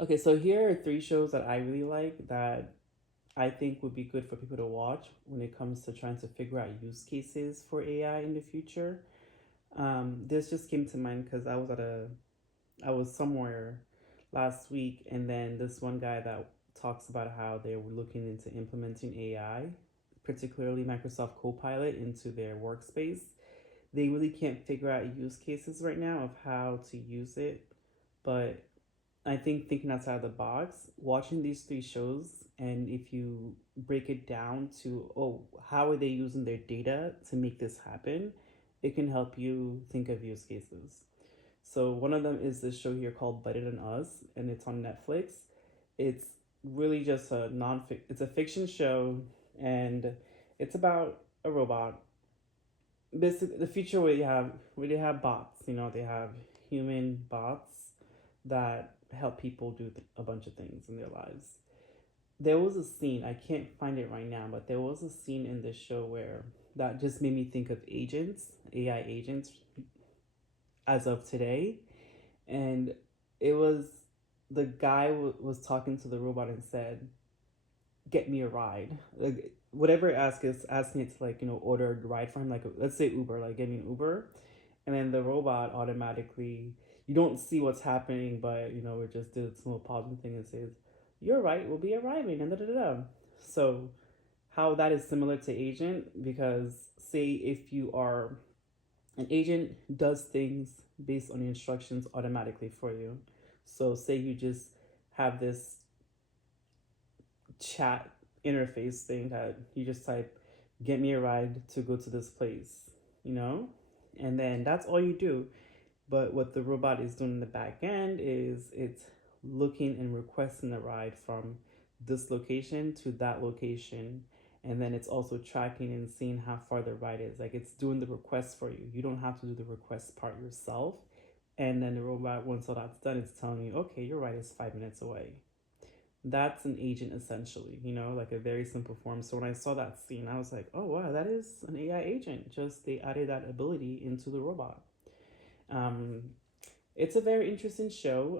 Okay, so here are three shows that I really like that I think would be good for people to watch when it comes to trying to figure out use cases for AI in the future. This just came to mind because I was somewhere last week, and then this one guy that talks about how they were looking into implementing AI, particularly Microsoft Copilot, into their workspace. They really can't figure out use cases right now of how to use it, but I think thinking outside the box, watching these three shows, and if you break it down to, oh, how are they using their data to make this happen, it can help you think of use cases. So one of them is this show here called Better Than Us, and it's on Netflix. It's really just a it's a fiction show, and it's about a robot. Basically, the future where they have bots. You know, they have human bots that help people do a bunch of things in their lives. There was a scene, I can't find it right now, but there was a scene in this show where that just made me think of agents, AI agents, as of today. And it was the guy was talking to the robot and said, "Get me a ride." Like, whatever it asks is asking it to, like, order a ride for him. Like, let's say Uber, like, get me an Uber. And then the robot automatically, you don't see what's happening, but it just did its little pausing thing and says, "Your ride will be arriving," and da da da da. So how that is similar to agent, because say if you are an agent, does things based on the instructions automatically for you. So say you just have this chat interface thing that you just type, "Get me a ride to go to this place," you know and then that's all you do. But what the robot is doing in the back end is it's looking and requesting a ride from this location to that location. And then it's also tracking and seeing how far the ride is. Like, it's doing the request for you. You don't have to do the request part yourself. And then the robot, once all that's done, it's telling you, okay, your ride is 5 minutes away. That's an agent essentially, like a very simple form. So when I saw that scene, I was like, oh wow, that is an AI agent. Just they added that ability into the robot. Um, it's a very interesting show.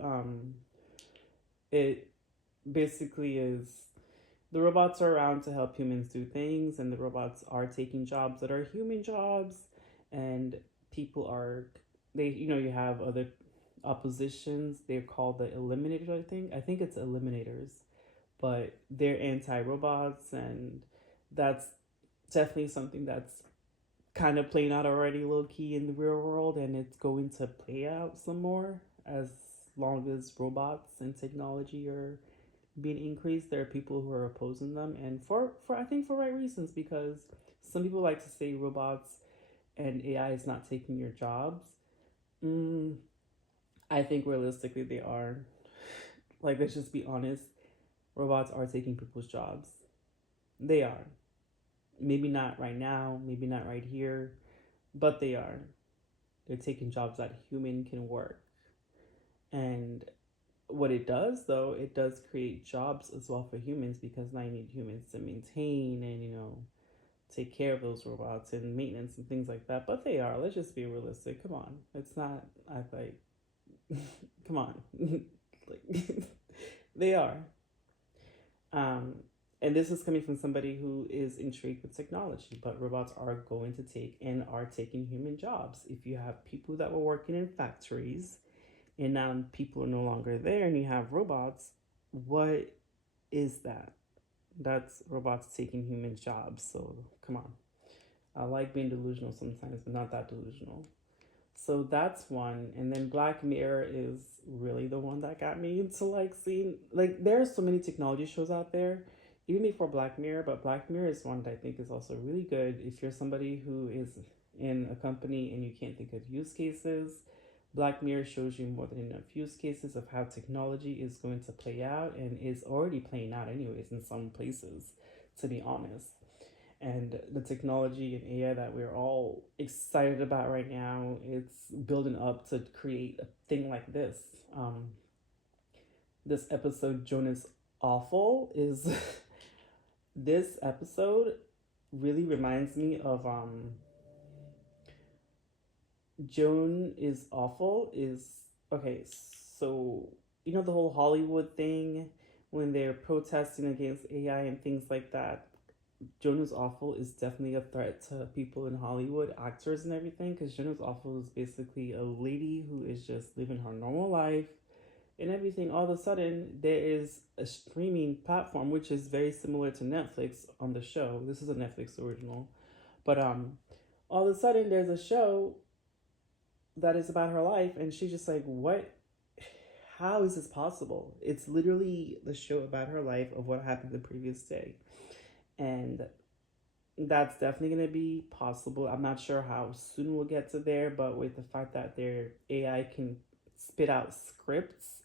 It basically is the robots are around to help humans do things, and the robots are taking jobs that are human jobs, and people are you have other oppositions. They're called the Eliminators. I think it's Eliminators, but they're anti-robots, and that's definitely something that's kind of playing out already low key in the real world, and it's going to play out some more as long as robots and technology are being increased. There are people who are opposing them, and for I think for right reasons, because some people like to say robots and AI is not taking your jobs. Mm, I think realistically they are. Like, let's just be honest. Robots are taking people's jobs. They are. Maybe not right now, maybe not right here, but they are. They're taking jobs that human can work. And what it does, though, it does create jobs as well for humans, because now you need humans to maintain and take care of those robots and maintenance and things like that. But they are. Let's just be realistic. Come on, it's not. I like. Come on, like they are. Um, and this is coming from somebody who is intrigued with technology. But robots are going to take and are taking human jobs. If you have people that were working in factories and now people are no longer there and you have robots, what is that? That's robots taking human jobs. So come on. I like being delusional sometimes, but not that delusional. So that's one. And then Black Mirror is really the one that got me into, like, seeing, like, there are so many technology shows out there, even before Black Mirror, but Black Mirror is one that I think is also really good if you're somebody who is in a company and you can't think of use cases. Black Mirror shows you more than enough use cases of how technology is going to play out, and is already playing out anyways in some places, to be honest. And the technology and AI that we're all excited about right now, it's building up to create a thing like this. This episode, Joan is Awful, is this episode really reminds me of Joan is Awful is okay. So you know, the whole Hollywood thing when they're protesting against AI and things like that. Joan Is Awful is definitely a threat to people in Hollywood, actors and everything, because Joan Is Awful is basically a lady who is just living her normal life and everything. All of a sudden, there is a streaming platform which is very similar to Netflix on the show. This is a Netflix original, but all of a sudden there's a show that is about her life, and she's just like, "What? How is this possible?" It's literally the show about her life of what happened the previous day, and that's definitely going to be possible. I'm not sure how soon we'll get to there, but with the fact that their AI can spit out scripts,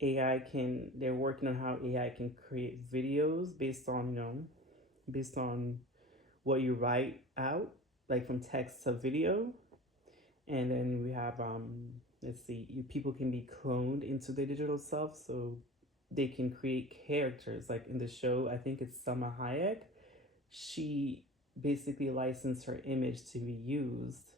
they're working on how AI can create videos based on, based on what you write out, like from text to video. And then we have, let's see, people can be cloned into their digital self, so they can create characters. Like in the show, I think it's Selma Hayek, she basically licensed her image to be used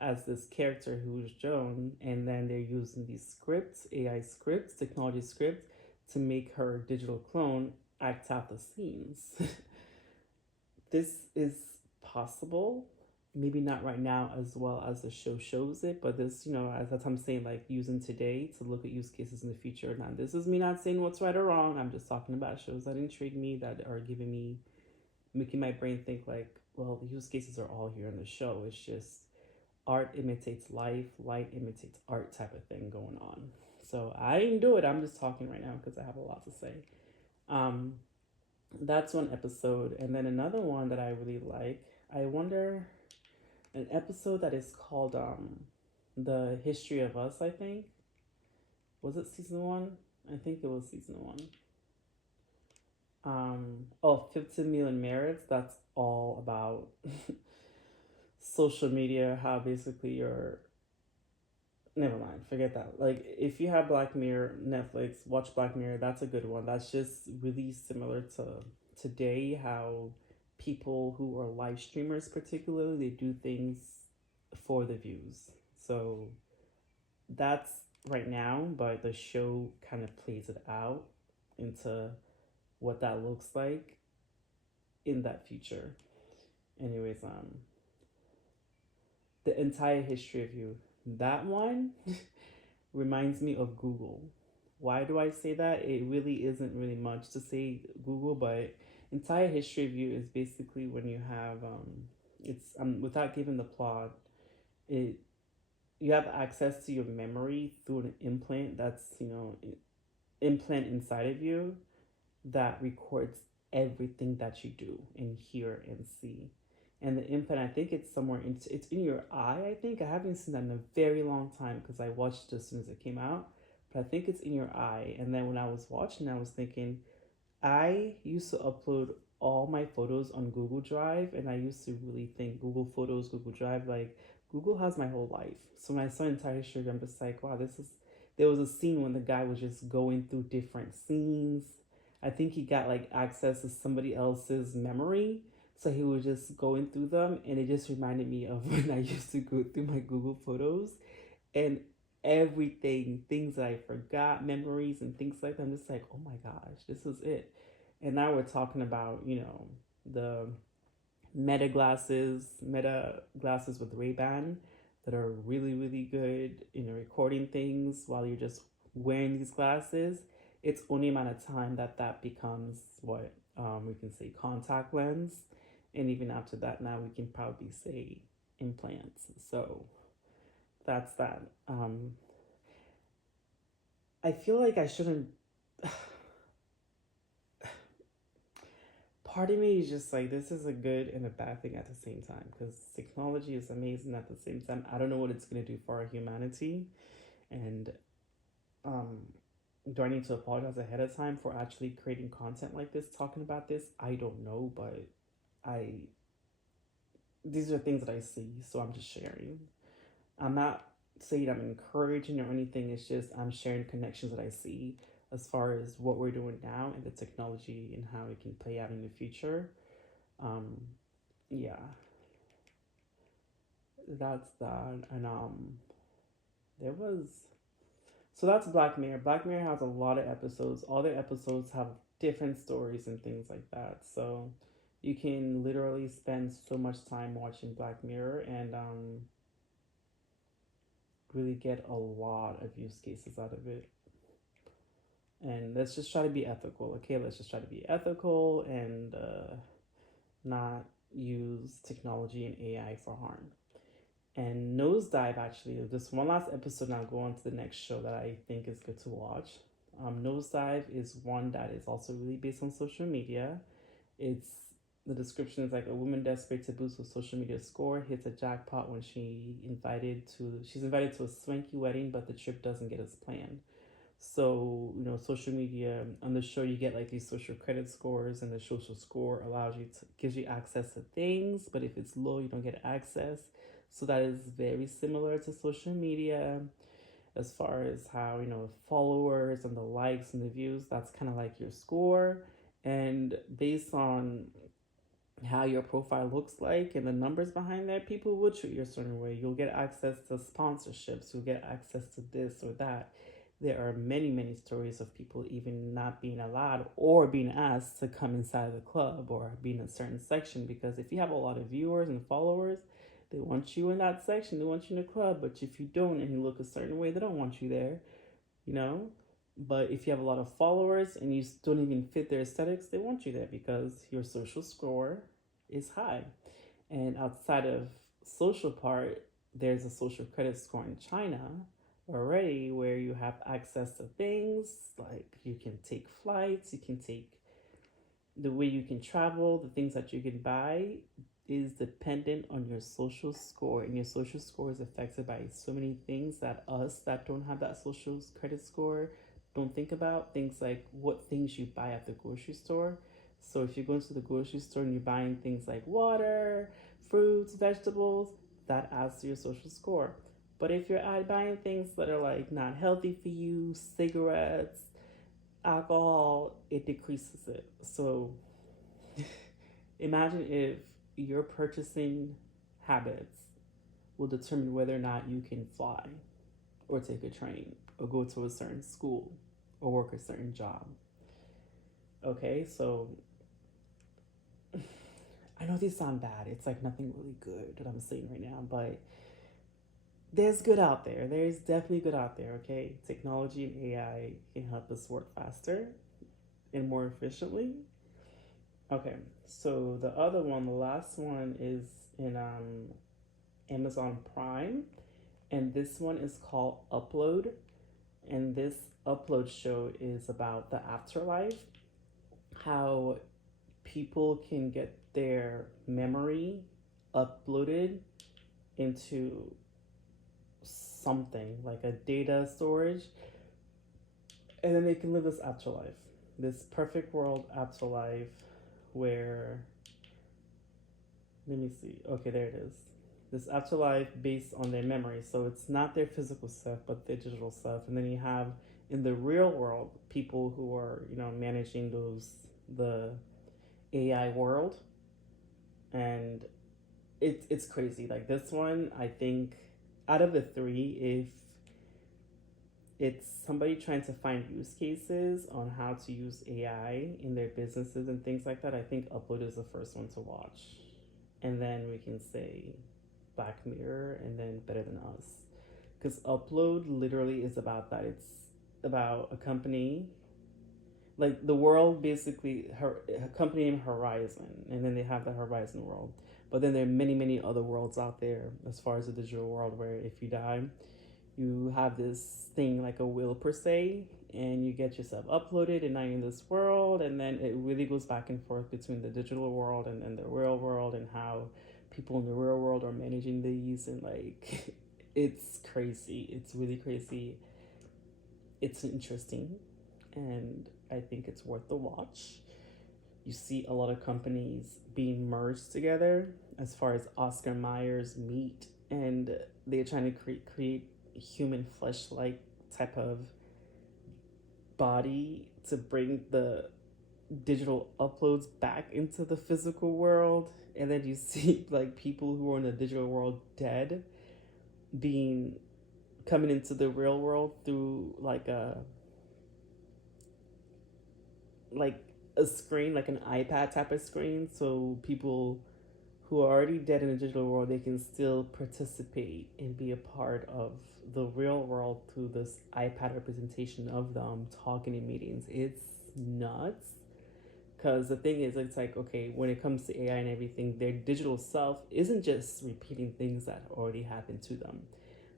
as this character who's Joan, and then they're using these scripts, AI scripts, technology scripts, to make her digital clone act out the scenes. This is possible. Maybe not right now as well as the show shows it, but this, as that's I'm saying, like using today to look at use cases in the future. Now, this is me not saying what's right or wrong. I'm just talking about shows that intrigue me, that are giving me, making my brain think like, well, the use cases are all here in the show. It's just art imitates life, light imitates art type of thing going on. So I didn't do it. I'm just talking right now because I have a lot to say. Um, that's one episode, and then another one that I really like. I wonder, an episode that is called "The History of Us." I think, was it season one? I think it was season one. Oh, 15 Million Merits. That's all about social media, how basically you're, never mind, forget that. Like, if you have Black Mirror, Netflix, watch Black Mirror. That's a good one. That's just really similar to today, how people who are live streamers, particularly, they do things for the views. So that's right now, but the show kind of plays it out into what that looks like in that future. Anyways, the entire history of you. That one reminds me of Google. Why do I say that? It really isn't really much to say Google, but entire history of you is basically when you have it's without giving the plot, it you have access to your memory through an implant that's, implant inside of you that records everything that you do and hear and see. And the implant, I think it's somewhere in, it's in your eye. I think I haven't seen that in a very long time because I watched it as soon as it came out. But I think it's in your eye. And then when I was watching, I was thinking, I used to upload all my photos on Google Drive, and I used to really think Google Photos, Google Drive, like Google has my whole life. So when I saw entire history, I'm just like, wow, this is. There was a scene when the guy was just going through different scenes. I think he got like access to somebody else's memory, so he was just going through them, and it just reminded me of when I used to go through my Google Photos and everything, things that I forgot, memories and things like that. I'm just like, oh my gosh, this is it. And now we're talking about, the meta glasses with Ray-Ban that are really, really good, recording things while you're just wearing these glasses. It's only a amount of time that becomes what we can say contact lens. And even after that, now we can probably say implants. So that's that. I feel like I shouldn't. Part of me is just like, this is a good and a bad thing at the same time because technology is amazing at the same time. I don't know what it's going to do for our humanity. And um, do I need to apologize ahead of time for actually creating content like this, talking about this? I don't know, but I these are things that I see, so I'm just sharing. I'm not saying I'm encouraging or anything. It's just I'm sharing connections that I see as far as what we're doing now and the technology and how it can play out in the future. Um, yeah, that's that. And there was So that's Black Mirror. Black Mirror has a lot of episodes. All the episodes have different stories and things like that. So you can literally spend so much time watching Black Mirror and really get a lot of use cases out of it. And let's just try to be ethical, okay? Let's just try to be ethical and not use technology and AI for harm. And Nosedive, actually, this one last episode, and I'll go on to the next show that I think is good to watch. Nosedive is one that is also really based on social media. It's the description is like a woman desperate to boost her social media score hits a jackpot when she's invited to a swanky wedding, but the trip doesn't get as planned. So, social media on the show, you get like these social credit scores, and the social score gives you access to things, but if it's low, you don't get access. So, that is very similar to social media as far as how, followers and the likes and the views, that's kind of like your score. And based on how your profile looks like and the numbers behind that, people will treat you a certain way. You'll get access to sponsorships, you'll get access to this or that. There are many, many stories of people even not being allowed or being asked to come inside the club or be in a certain section, because if you have a lot of viewers and followers, they want you in that section, they want you in the club. But if you don't and you look a certain way, they don't want you there, you know? But if you have a lot of followers and you don't even fit their aesthetics, they want you there because your social score is high. And outside of social part, there's a social credit score in China already where you have access to things like you can take flights, you can take the way you can travel, the things that you can buy is dependent on your social score, and your social score is affected by so many things that us that don't have that social credit score don't think about. Things like what things you buy at the grocery store. So if you're going to the grocery store and you're buying things like water, fruits, vegetables, that adds to your social score. But if you're buying things that are like not healthy for you, cigarettes, alcohol, it decreases it. So imagine if your purchasing habits will determine whether or not you can fly or take a train or go to a certain school or work a certain job. Okay, so I know these sound bad. It's like nothing really good that I'm saying right now, but there's good out there. There's definitely good out there, okay? Technology and AI can help us work faster and more efficiently. Okay, so the other one, the last one is in Amazon Prime, and this one is called Upload. And this Upload show is about the afterlife, how people can get their memory uploaded into something like a data storage, and then they can live this afterlife, this perfect world afterlife where, let me see, okay, there it is, this afterlife based on their memory. So it's not their physical stuff but their digital stuff. And then you have in the real world people who are managing the AI world. And it's crazy. Like this one, I think out of the three, if it's somebody trying to find use cases on how to use AI in their businesses and things like that, I think Upload is the first one to watch. And then we can say Black Mirror, and then Better Than Us. Because Upload literally is about that. It's about a company, like the world basically, a company named Horizon, and then they have the Horizon world. But then there are many, many other worlds out there as far as the digital world where if you die, you have this thing like a will per se, and you get yourself uploaded and now you're in this world. And then it really goes back and forth between the digital world and the real world, and how people in the real world are managing these. And like it's crazy, it's really crazy, it's interesting, and I think it's worth the watch. You see a lot of companies being merged together as far as Oscar Myers meat, and they're trying to create human flesh like type of body to bring the digital uploads back into the physical world. And then you see like people who are in the digital world dead being coming into the real world through like a screen, like an iPad type of screen, so people who are already dead in the digital world, they can still participate and be a part of the real world through this iPad representation of them talking in meetings. It's nuts. Because the thing is, it's like, okay, when it comes to AI and everything, their digital self isn't just repeating things that already happened to them.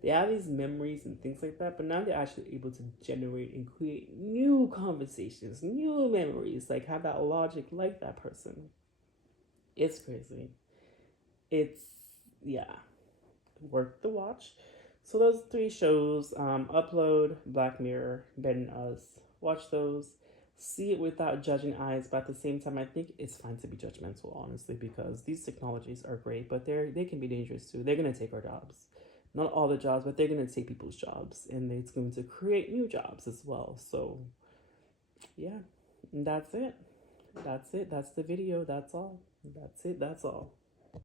They have these memories and things like that, but now they're actually able to generate and create new conversations, new memories, like have that logic like that person. It's crazy. It's, yeah, worth the watch. So those three shows, Upload, Black Mirror, Ben and Us. Watch those. See it without judging eyes, but at the same time, I think it's fine to be judgmental, honestly, because these technologies are great, but they can be dangerous too. They're gonna take our jobs, not all the jobs, but they're gonna take people's jobs, and it's going to create new jobs as well. So yeah, and that's it. That's it. That's the video. That's all. That's it. That's all.